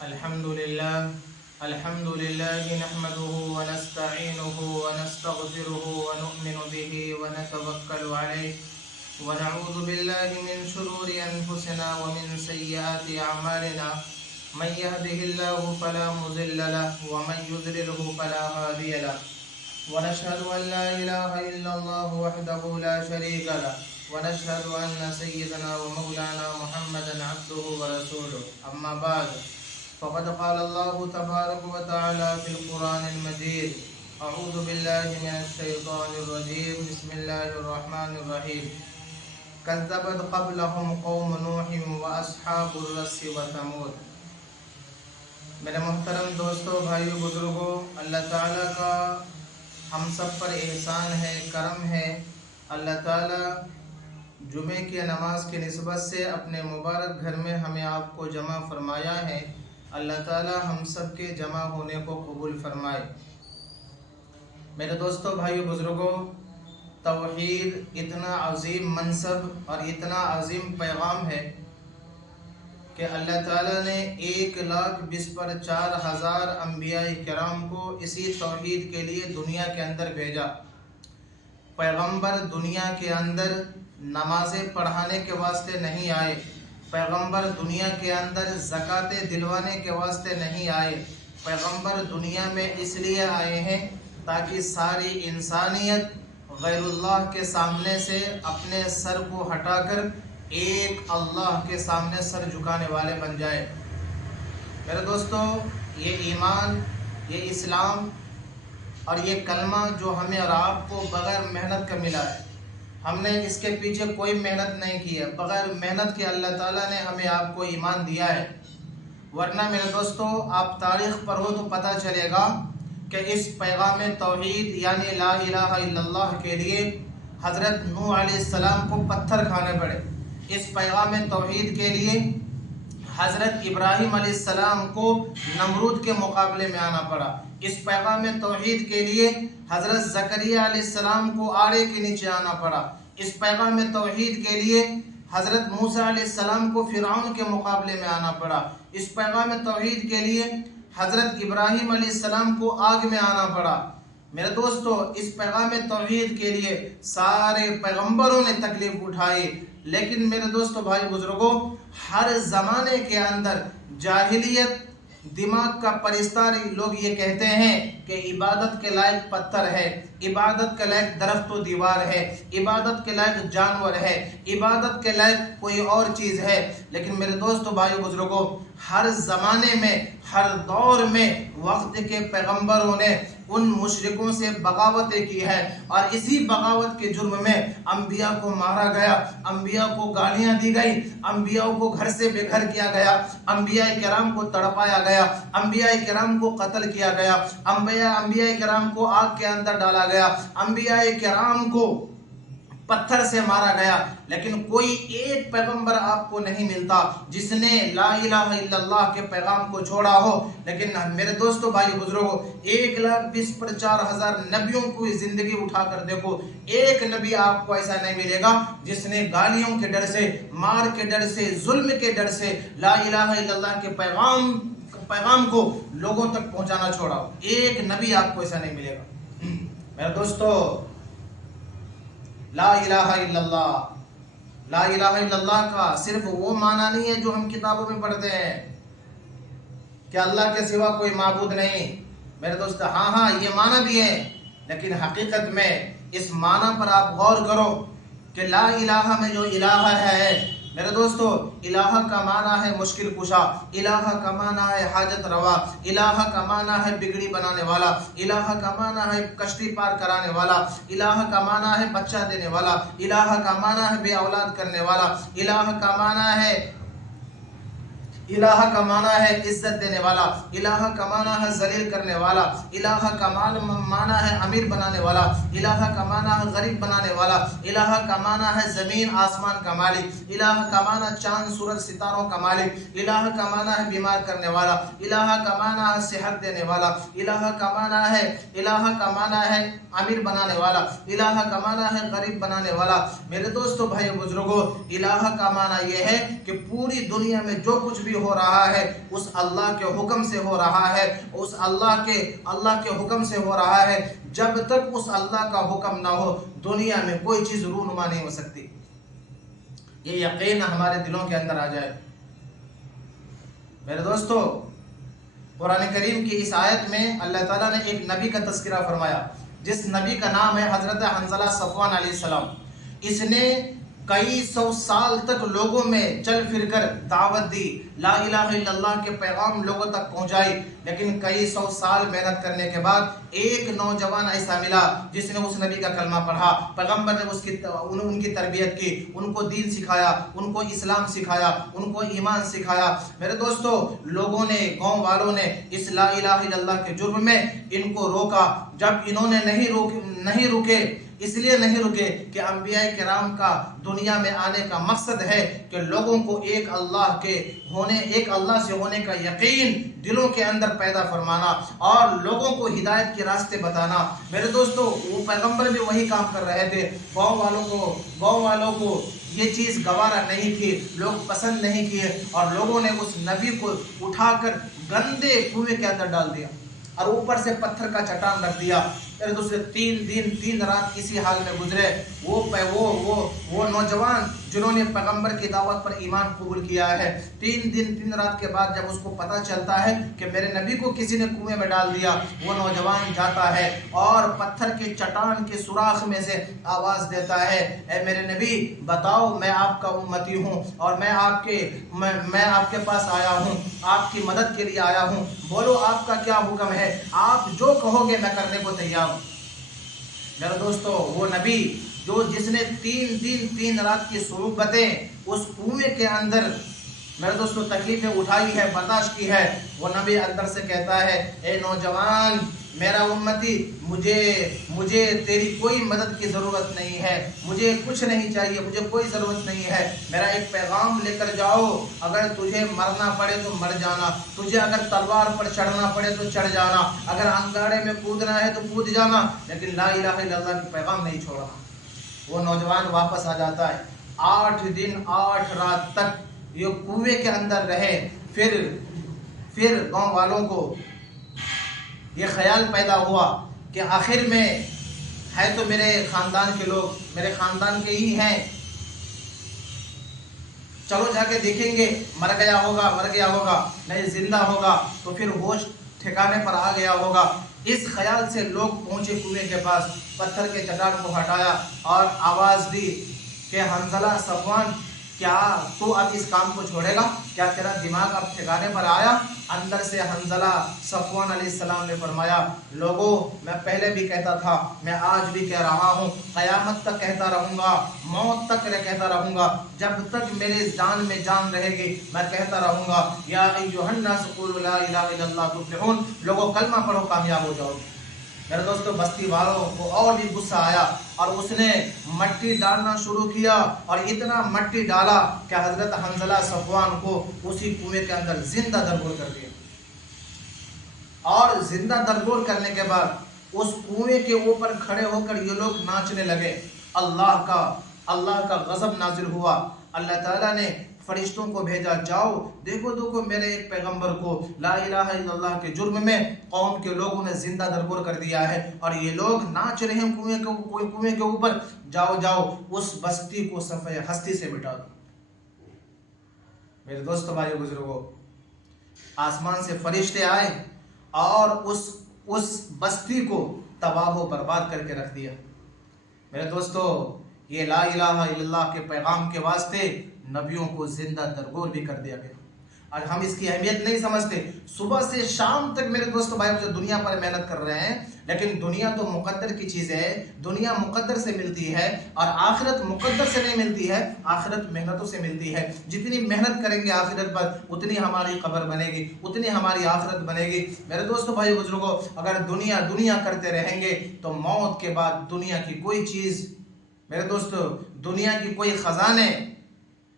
الحمد لله نحمده ونستعينه ونستغفره ونؤمن به ونتوكل عليه ونعوذ بالله من شرور أنفسنا ومن سيئات أعمالنا من يهده الله فلا مضل له ومن يضلله فلا هادي له ونشهد أن لا إله إلا الله وحده لا شريك له ونشهد أن سيدنا ومولانا محمدا عبده ورسوله أما بعد فقد قال الله تبارك وتعالى في القرآن المجيد أعوذ بالله من الشيطان الرجيم بسم الله الرحمن الرحيم كذبت قبلهم قوم نوح وأصحاب الرس وثمود۔ میرے محترم دوستوں، بھائیو، بزرگوں، اللہ تعالیٰ کا ہم سب پر احسان ہے، کرم ہے۔ اللہ تعالیٰ جمعے کی نماز کی نسبت سے اپنے مبارک گھر میں ہمیں آپ کو جمع فرمایا ہے۔ اللہ تعالیٰ ہم سب کے جمع ہونے کو قبول فرمائے۔ میرے دوستوں، بھائیو، بزرگوں، توحید اتنا عظیم منصب اور اتنا عظیم پیغام ہے کہ اللہ تعالیٰ نے 1,20,4,000 انبیاء کرام کو اسی توحید کے لیے دنیا کے اندر بھیجا۔ پیغمبر دنیا کے اندر نمازیں پڑھانے کے واسطے نہیں آئے، پیغمبر دنیا کے اندر زکوٰۃ دلوانے کے واسطے نہیں آئے، پیغمبر دنیا میں اس لیے آئے ہیں تاکہ ساری انسانیت غیر اللہ کے سامنے سے اپنے سر کو ہٹا کر ایک اللہ کے سامنے سر جھکانے والے بن جائے۔ میرے دوستوں، یہ ایمان، یہ اسلام اور یہ کلمہ جو ہمیں اور آپ کو بغیر محنت کا ملا ہے، ہم نے اس کے پیچھے کوئی محنت نہیں کی ہے، بغیر محنت کے اللہ تعالیٰ نے ہمیں آپ کو ایمان دیا ہے۔ ورنہ میرے دوستو، آپ تاریخ پڑھو تو پتہ چلے گا کہ اس پیغام توحید یعنی لا الہ الا اللہ کے لیے حضرت نوح علیہ السلام کو پتھر کھانے پڑے، اس پیغام توحید کے لیے حضرت ابراہیم علیہ السلام کو نمرود کے مقابلے میں آنا پڑا، اس پیغام توحید کے لیے حضرت زکریا علیہ السلام کو آڑے کے نیچے آنا پڑا، اس پیغام توحید کے لیے حضرت موسیٰ علیہ السلام کو فرعون کے مقابلے میں آنا پڑا، اس پیغام توحید کے لیے حضرت ابراہیم علیہ السلام کو آگ میں آنا پڑا۔ میرے دوستو، اس پیغام توحید کے لیے سارے پیغمبروں نے تکلیف اٹھائی، لیکن میرے دوستو، بھائی، بزرگوں، ہر زمانے کے اندر جاہلیت دماغ کا پرستار لوگ یہ کہتے ہیں کہ عبادت کے لائق پتھر ہے، عبادت کے لائق درخت و دیوار ہے، عبادت کے لائق جانور ہے، عبادت کے لائق کوئی اور چیز ہے۔ لیکن میرے دوستو، بھائیو، بزرگوں، ہر زمانے میں، ہر دور میں وقت کے پیغمبروں نے ان مشرکوں سے بغاوتیں کی ہے، اور اسی بغاوت کے جرم میں انبیاء کو مارا گیا، انبیاء کو گالیاں دی گئی، انبیاء کو گھر سے بے گھر کیا گیا، انبیاء کرام کو تڑپایا گیا، انبیاء کرام کو قتل کیا گیا، انبیاء کرام کو آگ کے اندر ڈالا گیا، انبیاء کرام کو پتھر سے مارا گیا۔ لیکن کوئی ایک پیغمبر آپ کو نہیں ملتا جس نے لا الہ الا اللہ کے پیغام کو چھوڑا ہو۔ لیکن میرے دوستو، بھائی، بزرگوں، 1,20,4,000 نبیوں کو زندگی اٹھا کر دیکھو، ایک نبی آپ کو ایسا نہیں ملے گا جس نے گالیوں کے ڈر سے، مار کے ڈر سے، ظلم کے ڈر سے لا الہ الا اللہ کے پیغام کو لوگوں تک پہنچانا چھوڑا ہو۔ ایک نبی آپ کو ایسا نہیں ملے گا۔ میرے دوستو، لا الہ الا اللہ، لا الہ الا اللہ کا صرف وہ معنی نہیں ہے جو ہم کتابوں میں پڑھتے ہیں کہ اللہ کے سوا کوئی معبود نہیں۔ میرے دوست، ہاں یہ معنی بھی ہے، لیکن حقیقت میں اس معنی پر آپ غور کرو کہ لا الہ میں جو الہ ہے، میرے دوستو، الہ کا معنی ہے مشکل کشا، الہ کا معنی ہے حاجت روا، الہ کا معنی ہے بگڑی بنانے والا، الہ کا معنی ہے کشتی پار کرانے والا، الہ کا معنی ہے بچہ دینے والا، الہ کا معنی ہے بے اولاد کرنے والا، الہ کا معنی ہے عزت دینے والا، الہ کا معنی ہے ذلیل کرنے والا، الہ کا معنی ہے امیر بنانے والا، الہ کا معنی ہے غریب بنانے والا، الہ کا معنی ہے زمین آسمان کا مالک، الہ کا معنی چاند سورج ستاروں کا مالک، الہ کا معنی ہے بیمار کرنے والا، الہ کا معنی ہے صحت دینے والا، الہ کا معنی ہے امیر بنانے والا، الہ کا معنی ہے غریب بنانے والا۔ میرے دوستو، بھائی، بزرگوں، الہ کا معنی یہ ہے کہ پوری دنیا میں جو کچھ بھی ہو رہا ہے اس اللہ کے حکم سے ہو رہا ہے، اس اللہ کے حکم سے ہو رہا ہے۔ جب تک اس اللہ کا حکم نہ ہو دنیا میں کوئی چیز رونما نہیں ہو سکتی۔ یہ یقین ہمارے دلوں کے اندر آ جائے۔ میرے دوستو، قرآن کریم کی اس آیت میں اللہ تعالیٰ نے ایک نبی کا تذکرہ فرمایا، جس نبی کا نام ہے حضرت حنظلہ صفوان علیہ السلام۔ اس نے کئی سو سال تک لوگوں میں چل پھر کر دعوت دی، لا الہ الا اللہ کے پیغام لوگوں تک پہنچائی، لیکن کئی سو سال محنت کرنے کے بعد ایک نوجوان ایسا ملا جس نے اس نبی کا کلمہ پڑھا، پیغمبر نے ان کی تربیت کی، ان کو دین سکھایا، ان کو اسلام سکھایا، ان کو ایمان سکھایا۔ میرے دوستو، لوگوں نے، گاؤں والوں نے اس لا الہ الا اللہ کے جرم میں ان کو روکا۔ جب انہوں نے نہیں رکے، اس لیے نہیں رکے کہ انبیاء کرام کا دنیا میں آنے کا مقصد ہے کہ لوگوں کو ایک اللہ سے ہونے کا یقین دلوں کے اندر پیدا فرمانا اور لوگوں کو ہدایت کے راستے بتانا۔ میرے دوستو، وہ پیغمبر بھی وہی کام کر رہے تھے۔ گاؤں والوں کو یہ چیز گوارا نہیں تھی، لوگ پسند نہیں کیے، اور لوگوں نے اس نبی کو اٹھا کر گندے کنویں کے اندر ڈال دیا اور اوپر سے پتھر کا چٹان رکھ دیا۔ میرے دوستو، 3 دن 3 رات اسی حال میں گزرے۔ وہ نوجوان جنہوں نے پیغمبر کی دعوت پر ایمان قبول کیا ہے، 3 دن 3 رات کے بعد جب اس کو پتہ چلتا ہے کہ میرے نبی کو کسی نے کنویں میں ڈال دیا، وہ نوجوان جاتا ہے اور پتھر کے چٹان کے سوراخ میں سے آواز دیتا ہے، اے میرے نبی بتاؤ، میں آپ کا امتی ہوں اور میں آپ کے پاس آیا ہوں، آپ کی مدد کے لیے آیا ہوں، بولو آپ کا کیا حکم ہے، آپ جو کہو گے میں کرنے کو تیار ہوں۔ میرے دوستو، وہ نبی جس نے 3 دن 3 رات کی صعوبتیں اس کنویں کے اندر میرے دوستو تکلیفیں اٹھائی ہے، برداشت کی ہے، وہ نبی اندر سے کہتا ہے، اے نوجوان میرا امتی، مجھے تیری کوئی مدد کی ضرورت نہیں ہے، مجھے کچھ نہیں چاہیے، مجھے کوئی ضرورت نہیں ہے، میرا ایک پیغام لے کر جاؤ، اگر تجھے مرنا پڑے تو مر جانا، تجھے اگر تلوار پر چڑھنا پڑے تو چڑھ جانا، اگر انگارے میں کودنا ہے تو کود جانا، لیکن لا الہ الا اللہ کی پیغام نہیں چھوڑنا۔ وہ نوجوان واپس آ جاتا ہے، 8 دن 8 رات تک یہ کنویں کے اندر رہے۔ پھر گاؤں والوں کو یہ خیال پیدا ہوا کہ آخر میں ہے تو میرے خاندان کے لوگ، میرے خاندان کے ہی ہیں، چلو جا کے دیکھیں گے، مر گیا ہوگا، نہیں زندہ ہوگا تو پھر ہوش ٹھکانے پر آ گیا ہوگا۔ اس خیال سے لوگ پہنچے کنویں کے پاس، پتھر کے چٹان کو ہٹایا اور آواز دی کہ حنظلہ صفوان، کیا تو اب اس کام کو چھوڑے گا؟ کیا تیرا دماغ اب ٹھکانے پر آیا؟ اندر سے حنظلہ صفوان علیہ السلام نے فرمایا، لوگوں میں پہلے بھی کہتا تھا، میں آج بھی کہہ رہا ہوں، قیامت تک کہتا رہوں گا، موت تک کہتا رہوں گا، جب تک میرے جان میں جان رہے گی میں کہتا رہوں گا، یا ایھا الناس قولوا لا الہ الا اللہ تفلحون، لوگوں کلمہ پڑھو کامیاب ہو جاؤ۔ میرے دوستو، بستی والوں کو اور بھی غصہ آیا اور اس نے مٹی ڈالنا شروع کیا، اور اتنا مٹی ڈالا کہ حضرت حنظلہ صفوان کو اسی کنویں کے اندر زندہ درگور کر دیا۔ اور زندہ درگور کرنے کے بعد اس کنویں کے اوپر کھڑے ہو کر یہ لوگ ناچنے لگے۔ اللہ کا غضب نازل ہوا۔ اللہ تعالیٰ نے فرشتوں کو بھیجا، جاؤ دیکھو میرے ایک پیغمبر کو لا الہ الا اللہ کے جرم میں قوم کے لوگوں نے زندہ درگور کر دیا ہے، اور یہ لوگ ناچ رہے ہیں کنویں کے اوپر، جاؤ اس بستی کو صفحہ ہستی سے مٹا دو۔ میرے دوستو، بھائی بزرگوں، آسمان سے فرشتے آئے اور اس بستی کو تباہ و برباد کر کے رکھ دیا۔ میرے دوستو، یہ لا الہ الا اللہ کے پیغام کے واسطے نبیوں کو زندہ درگور بھی کر دیا گیا۔ آج ہم اس کی اہمیت نہیں سمجھتے، صبح سے شام تک میرے دوستو بھائی جو دنیا پر محنت کر رہے ہیں، لیکن دنیا تو مقدر کی چیز ہے، دنیا مقدر سے ملتی ہے، اور آخرت مقدر سے نہیں ملتی ہے، آخرت محنتوں سے ملتی ہے۔ جتنی محنت کریں گے آخرت پر، اتنی ہماری قبر بنے گی، اتنی ہماری آخرت بنے گی۔ میرے دوستو بھائی بزرگوں، اگر دنیا کرتے رہیں گے تو موت کے بعد دنیا کی کوئی چیز، میرے دوستو دنیا کی کوئی خزانے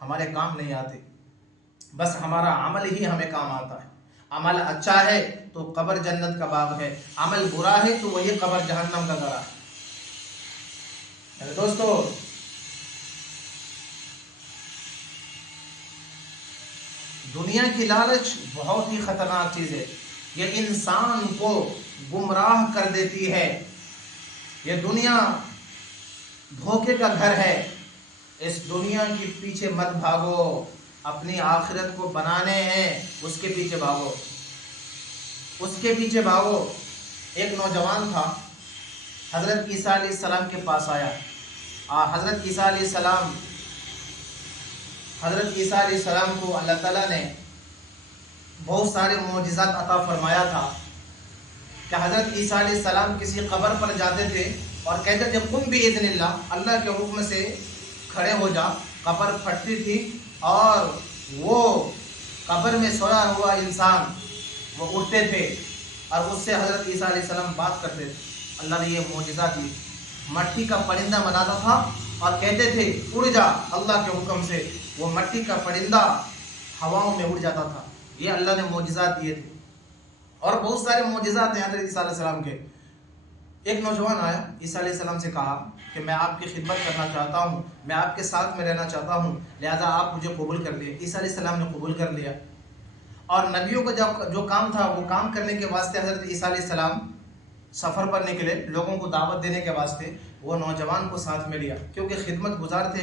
ہمارے کام نہیں آتے، بس ہمارا عمل ہی ہمیں کام آتا ہے۔ عمل اچھا ہے تو قبر جنت کا باغ ہے، عمل برا ہے تو وہی قبر جہنم کا درا ہے۔ میرے دوستو، دنیا کی لالچ بہت ہی خطرناک چیز ہے، یہ انسان کو گمراہ کر دیتی ہے۔ یہ دنیا دھوکے کا گھر ہے، اس دنیا کے پیچھے مت بھاگو، اپنی آخرت کو بنانے ہیں، اس کے پیچھے بھاگو، اس کے پیچھے بھاگو۔ ایک نوجوان تھا، حضرت عیسیٰ علیہ السلام کے پاس آیا۔ حضرت عیسیٰ علیہ السلام کو اللہ تعالیٰ نے بہت سارے معجزات عطا فرمایا تھا کہ حضرت عیسیٰ علیہ السلام کسی قبر پر جاتے تھے اور کہتے تھے قم بإذن اللہ، اللہ کے حکم سے کھڑے ہو جا۔ قبر پھٹتی تھی اور وہ قبر میں سویا ہوا انسان وہ اٹھتے تھے اور اس سے حضرت عیسیٰ علیہ السلام بات کرتے تھے۔ اللہ نے یہ معجزہ دی، مٹی کا پرندہ بناتا تھا اور کہتے تھے اڑ جا، اللہ کے حکم سے وہ مٹی کا پرندہ ہواؤں میں اڑ جاتا تھا۔ یہ اللہ نے معجزات دیے تھے، اور بہت سارے معجزات ہیں حضرت عیسیٰ علیہ السلام کے۔ ایک نوجوان آیا، عیسیٰ علیہ السلام سے کہا کہ میں آپ کی خدمت کرنا چاہتا ہوں، میں آپ کے ساتھ میں رہنا چاہتا ہوں، لہذا آپ مجھے قبول کر لیں۔ عیسیٰ علیہ السلام نے قبول کر لیا، اور نبیوں کا جو کام تھا وہ کام کرنے کے واسطے حضرت عیسیٰ علیہ السلام سفر پر نکلے، لوگوں کو دعوت دینے کے واسطے۔ وہ نوجوان کو ساتھ میں لیا کیونکہ خدمت گزار تھے۔